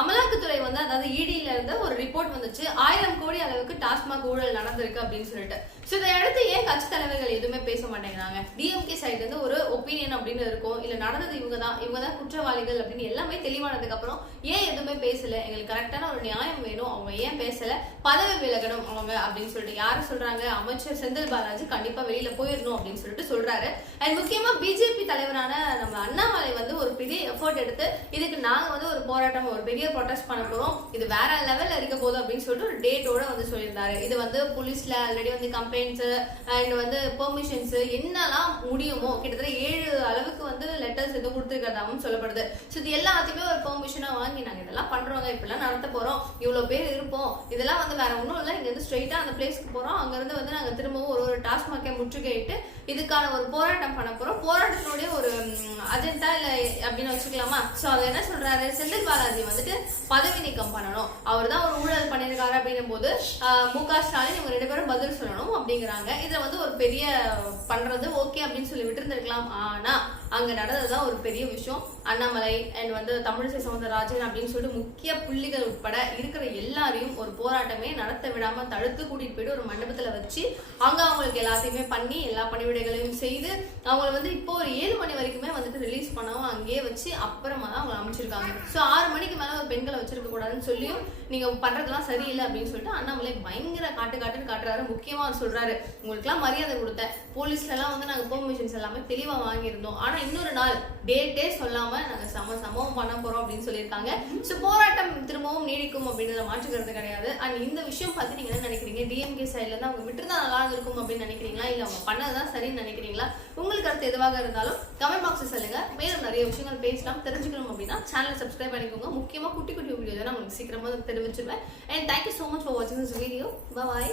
அமலாக்கத்துறை வந்து அதாவது இடியில இருந்து ஒரு ரிப்போர்ட் வந்துச்சு 1000 கோடி அளவுக்கு டாஸ்மாக் ஊழல் நடந்திருக்கு அப்படின்னு சொல்லிட்டு. சோ இதை அடுத்து ஏன் கட்சி தலைவர்கள் எதுவுமே பேச மாட்டேங்கிறாங்க? டிஎம்கே சைடு இருந்து ஒரு ஒப்பீனியன் அப்படின்னு இருக்கும், இல்ல நடந்தது இவங்கதான் குற்றவாளிகள் அப்படின்னு எல்லாமே தெளிவானதுக்கு அப்புறம் ஏன் எதுவுமே பேசல, எங்களுக்கு கரெக்டான ஒரு நியாயம் வேணும், அவங்க ஏன் பேசல, பதவி விலகணும் அவங்க அப்படின்னு சொல்லிட்டு யாரு சொல்றாங்க? அமைச்சர் செந்தில் பாலாஜி கண்டிப்பா வெளியில போயிடணும் அப்படின்னு சொல்லிட்டு சொல்றாரு. அண்ட் முக்கியமா பிஜேபி தலைவரான நம்ம அண்ணாமலை வந்து ஒரு பெரிய எஃபோர்ட் எடுத்து இதுக்கு நாங்க வந்து ஒரு போராட்டம் ஒரு பெரிய ப்ரொடெஸ்ட் பண்ண போறோம், இது வேற லெவல்ல இருக்க போகுது அப்படின்னு சொல்லிட்டு ஒரு டேட்டோட வந்து சொல்லியிருந்தாரு. இது வந்து போலீஸ்ல ஆல்ரெடி வந்து கம்ப்ளைண்ட்ஸ் அண்ட் வந்து பெர்மிஷன்ஸ் என்னெல்லாம் முடியுமோ கிட்டத்தட்ட 7 அளவுக்கு வந்து லெட்டர்ஸ் எதுவும் கொடுத்துருக்கிறதாவும் சொல்லப்படுது. ஸோ இது எல்லாத்தையுமே ஒரு பெர்மிஷனா வாங்கி நாங்க இதெல்லாம் பண்றோங்க, இப்பெல்லாம் நடத்த போறோம், இவ்வளவு பேர் இருப்போம், இதெல்லாம் வந்து வேற ஒன்றும் இல்லை, இங்க இருந்து ஸ்ட்ரெயிட்டா அந்த பிளேஸ்க்கு போறோம், அங்க இருந்து வந்து நாங்க திரும்பவும் ஒரு டாஸ்மாக்கை முற்றுகையிட்டு இதுக்கான ஒரு போராட்டம் பண்ண போறோம், போராட்டத்தினுடைய ஒரு அஜெண்டா இல்ல அப்படின்னு வச்சுக்கலாமா? சோ அவர் என்ன சொல்றாரு? செந்தில் பாலாஜி வந்துட்டு பதவி நீக்கம் பண்ணணும், அவர் தான் ஒரு ஊழல் பண்ணிருக்காரு அப்படின்னும் போது மு.க. ஸ்டாலின் இவங்க 2 பேரும் பதில் சொல்லணும் அப்படிங்கிறாங்க. இதுல வந்து ஒரு பெரிய பண்றது ஓகே அப்படின்னு சொல்லி விட்டு இருந்திருக்கலாம். ஆனா அங்க நடந்ததுதான் ஒரு பெரிய விஷயம். அண்ணாமலை அண்ட் வந்து தமிழிசை சவுந்தரராஜன் அப்படின்னு சொல்லிட்டு முக்கிய புள்ளிகள் உட்பட இருக்கிற எல்லாரையும் ஒரு போராட்டமே நடத்த விடாம தடுத்து கூட்டிட்டு போயிட்டு ஒரு மண்டபத்துல வச்சு அங்க அவங்களுக்கு எல்லாத்தையுமே பண்ணி எல்லா பணிவிடைகளையும் செய்து அவங்களை வந்து இப்போ ஒரு 7 மணி வரைக்குமே வந்துட்டு ரிலீஸ் பண்ணவும் அங்கேயே வச்சு அப்புறமா தான் அவங்க அமைச்சிருக்காங்க. ஸோ 6 மணிக்கு மேல ஒரு பெண்களை வச்சிருக்க கூடாதுன்னு சொல்லியும் நீங்க பண்றதுலாம் சரியில்லை அப்படின்னு சொல்லிட்டு அண்ணாமலை பயங்கர காட்டுன்னு காட்டுறாரு. முக்கியமா அவர் சொல்றாரு, உங்களுக்கு எல்லாம் மரியாதை கொடுத்தேன், போலீஸ்ல எல்லாம் வந்து நாங்க பெர்மிஷன்ஸ் எல்லாமே தெளிவா வாங்கியிருந்தோம், ஆனா இன்னொரு நாள் டேட்டே சொல்லாம நாங்க சம்பவம் பண்ண போறோம் அப்படின்னு சொல்லியிருக்காங்க. ஸோ போராட்டம் திரும்பவும் நீடிக்கும் அப்படின்றத மாற்றுக்கிறது கிடையாது. அண்ட் இந்த விஷயம் பார்த்து நீங்க என்ன நினைக்கிறீங்க? டிஎம்கே சைட்ல இருந்து அவங்க விட்டுருந்தா நல்லா இருக்கும் அப்படின்னு நினைக்கிறீங்களா, இல்ல அவங்க பண்ணதுதான் சரின்னு நினைக்கிறீங்களா? உங்களுக்கு அடுத்து எதுவாக இருந்தாலும் கமெண்ட் பாக்ஸ் சொல்லுங்க. மேலும் நிறைய விஷயங்கள் பேசலாம். தெரிஞ்சுக்கணும் அப்படின்னா சேனல் சப்ஸ்கிரைப் பண்ணிக்கோங்க. முக்கியமா குட்டி வீடியோ தான் உங்களுக்கு சீக்கிரமா தெரிவிச்சிருவேன். And thank you so much for watching this video. Bye bye.